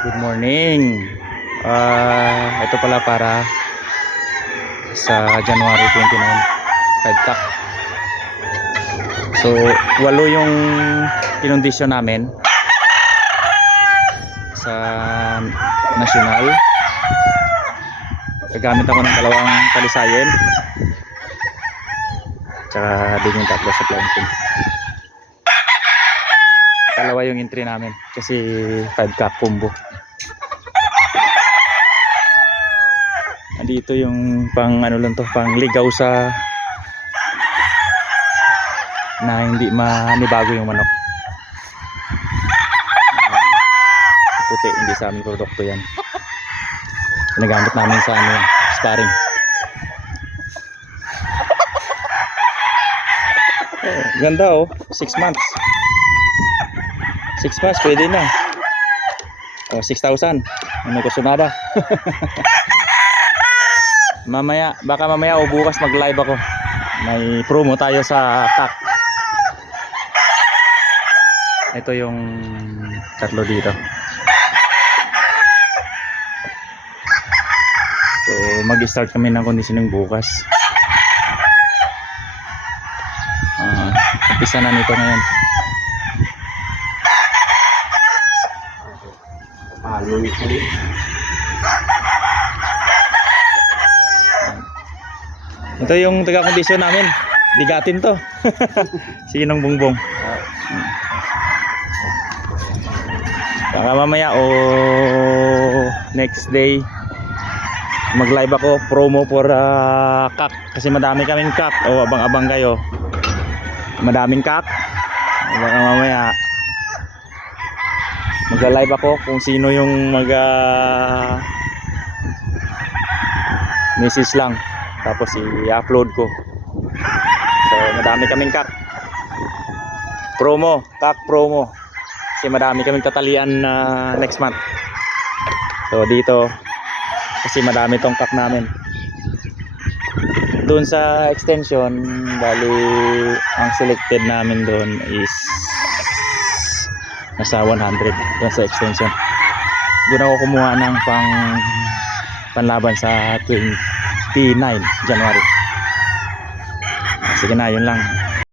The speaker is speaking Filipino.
Good morning. Ito pala para sa January 29, 5 cup. So, 8 yung kinondisyon namin sa national. Gagamit ako ng 2 talisayen. Tsaka din yung 3 sa planting. 2 yung entry namin kasi 5 cup combo. Dito yung pang ano lang to, pang ligaw sa na hindi manibago yung manok. Puti, hindi sa aming produkto yan. Ginagamit namin sa ano yan, sparring. Ganda oh, 6 months. 6 months pwede na. Oh, 6,000. Ano ko sumaba? Mamaya, baka mamaya o bukas mag-live ako. May promo tayo sa TAC. Ito yung 3 dito. So, mag-start kami ng conditioning bukas. Umpisa na nito ngayon. Ito yung taga-kondisyon namin. Bigatin to. Sinong Bongbong. Baka mamaya o next day mag-live ako promo for kak. Kasi madami kaming kak. O abang-abang kayo. Madaming kak. Baka mamaya mag-live ako kung sino yung message lang. Tapos i-upload ko. So madami kaming kak. Promo. Kak promo. Kasi madami kaming tatalian next month. So dito kasi madami tong kak namin. Doon sa extension, bali ang selected namin doon is nasa 100 doon sa extension. Doon ako kumuha ng panlaban sa 29 January. Sige na, yun lang.